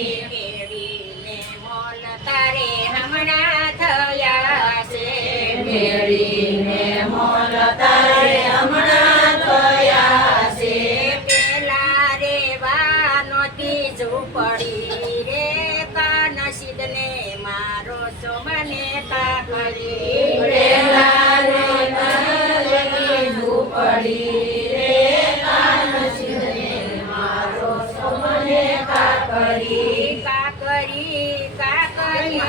મેળીને mall તારે હમણાં થયા છે મેળીને મોલ તારે હમણાં થયા છે પેલા રેવાનો ત્રીજું પડી રે કાનસીદને મારો છો મને કાકરી પેલા રેવાનું ત્રીજું પડી રે કાનસીદને મારો છો મને કાકરી કાકરી કાકરી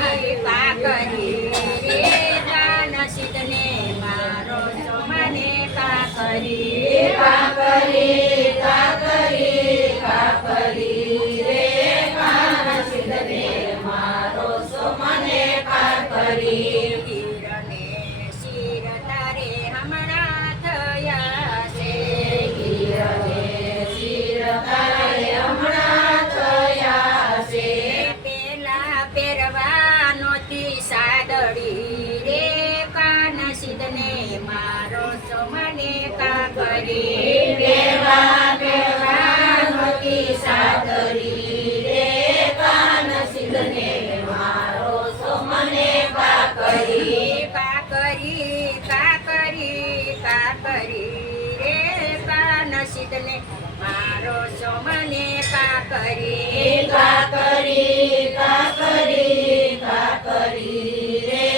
કાકરી રે કાનસીદને મારો છો મને કાકરી કાકરી કાકરી કાકરી રે કાનસીદને મારો છો મને કાકરી હીરને શિર તારે હમણાં થયા છે હીરને શિર તારે હમણાં થયા છે પેલા પહેરવાનો તી સાદડી રે કાનસીદને મારો છો મને કાકરી પેલા પહેરવાનો તી સાદડી રે કાનસીદને મારો છો મને કાકરી કાકરી કાકરી કાકરી રે કાનસીદને મારો છો મને કાકરી કાકરી કાકરી કાકરી રે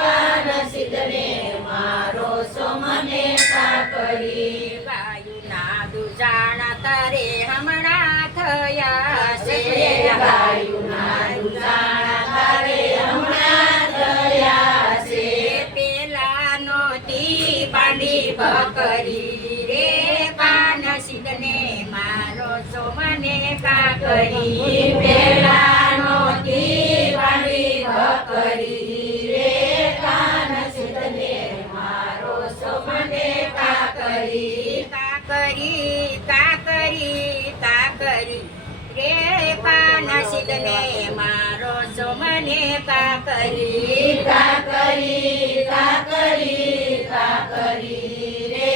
કાનસીદને મારો છો મને કાકરી ગાયુના દુજાણા તારે હમણાં થયા છે ગાયુના દુજાણા તારે હમણાં થયા છે પેલાનો તી બાંડી બકરી રે કાનસીદને મારો છો મને કાકરી પેલાનો તી બાંડી બકરી રે કાનસીદને મારો છો મને કાકરી કાકરી કાકરી કાકરી રે કાનસીદને મારો છો મને કાકરી કાકરી કાકરી કાકરી રે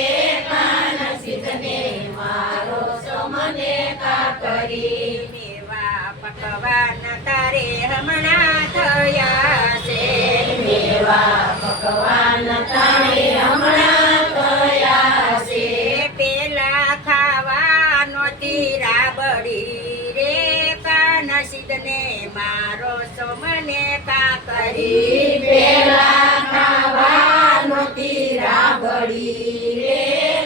કાનસીદને મારો છો મને કાકરી મેવા પકવાન તારે હમણાં થયા છે મેવા પકવાન તારે હમણાં થયા છે પેલા ખાવાનો તીરા બળી રે કાનસીદને મારો છો મને કાકરી પેલા ખાવાનો તીરા બળી રે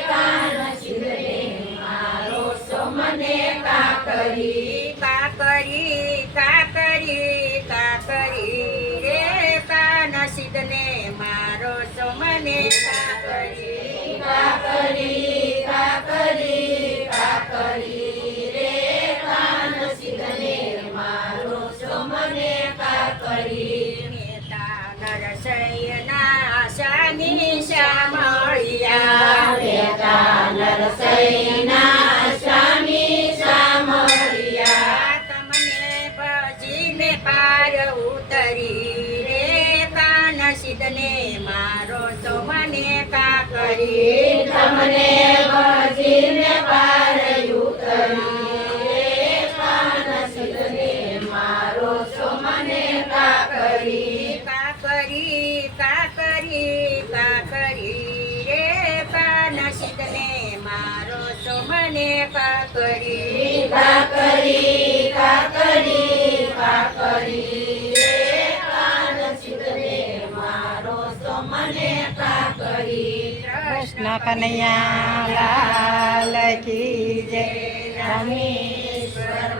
કાનસીદને મારો છો મને કાકરી કાકરી કાકરી કાકરી રે કાનસીદને મારો છો મને કાકરી કાકરી કાકરી કાકરી રે કાનસીદને મારો છો મને કાકરી નેતા નરસૈયના સ્વામી શામળિયા નેતા નરસૈયના સ્વામી શામળિયા તમને ભજીને પાર ઉતરી રે કાનસીદને મારો છો મને કાકરી તમને ભજીને પાર ઉતરી રે કાનસીદને મારો છો મને કાકરી કાકરી કાકરી કાકરી રે કાનસીદને મારો છો મને કાકરી કાકરી કાકરી કાકરી રે કાનસીદને મારો છો મને કાકરી કૃષ્ણ કનૈયા લાલ કી જય. રમેશ્વર